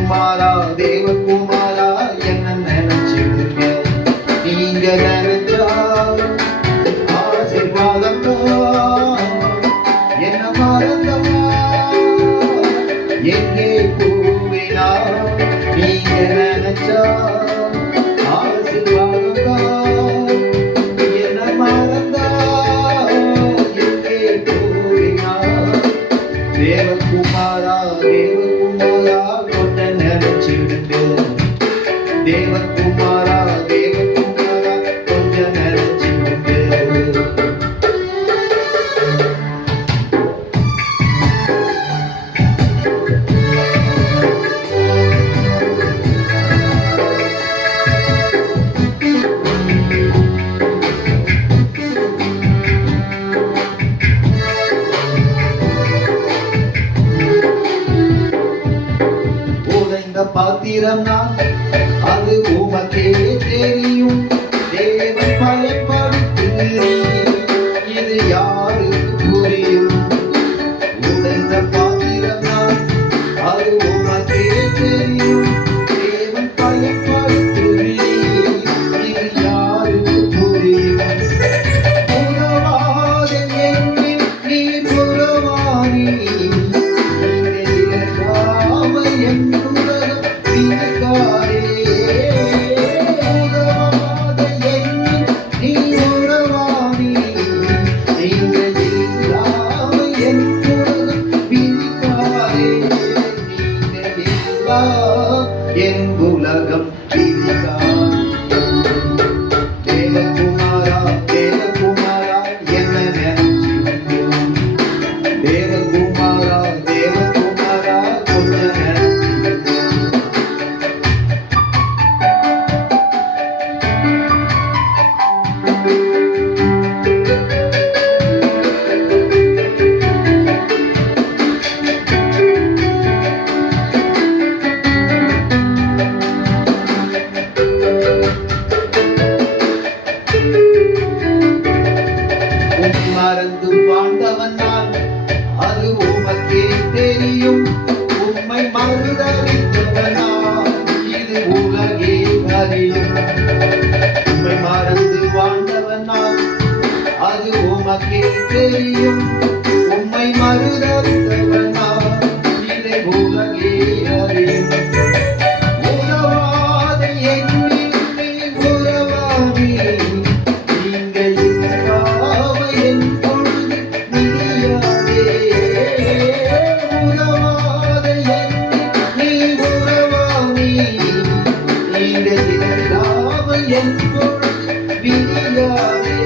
தேவகுமாரா தேவகுமாரா என்ன நினைச்சிடுங்க நீங்க நினைச்சா ஆசீர்வாதம் என்ன மறந்தவா எங்கே போவேனா நீங்க நினைச்சா ஆசீர்வாதம் என்ன மறந்தா எங்கே போவேனா தேவகுமாரா தேவகுமாரா கொண்ட நினைச்சிடுங்க தேவகுமாரா தேவகுமாரா கொஞ்ச நினைச்சிடுங்க பாத்திரம் நான் அது உமக்கே தெரியும் தேவன் பயன்படுத்துகிறீர் இது யாருக்கு புரியும் உடைந்த பாத்திரம் நான் அது உமக்கே தெரியும் தேவன் பயன்படுத்துகிறீர் இது யாருக்கு புரியும் புறவாத எண்ணில் நீ புறவானி என் உலகம் தேவகுமாரா தேவகுமாரா என்ன நினைச்சு தேவகுமாரா தேவகுமாரா கொஞ்ச மறந்து வாழ்ந்தவன் நான் அது உமக்கே தெரியும் உம்மை மறுதலித்தவனா இது உலகே அறியும் உம்மை மறந்து வாழ்ந்தவன் நான் அது உமக்கே தெரியும் உம்மை மறுதலித்தவனா இது உலகே அறியும் உறவாத எண்ணில் நீ உறவாடி என் பொழுது விடியாதே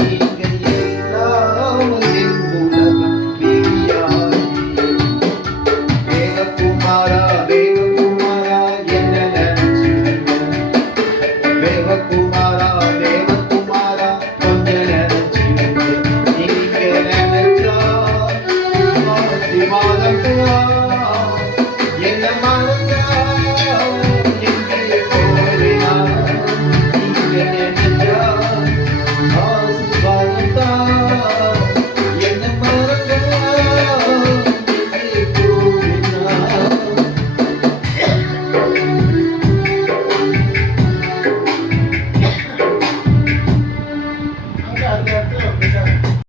நீங்கள் இல்லாமல் என் உலகம் விடியாதே தேவகுமாரா தேவகுமாரா என்ன நினைச்சிடுங்க தேவகுமாரா தேவகுமாரா கொஞ்ச நினைச்சிடுங்க நீங்க நினைச்சா ஆசீர்வாதம் என்ன மறந்தா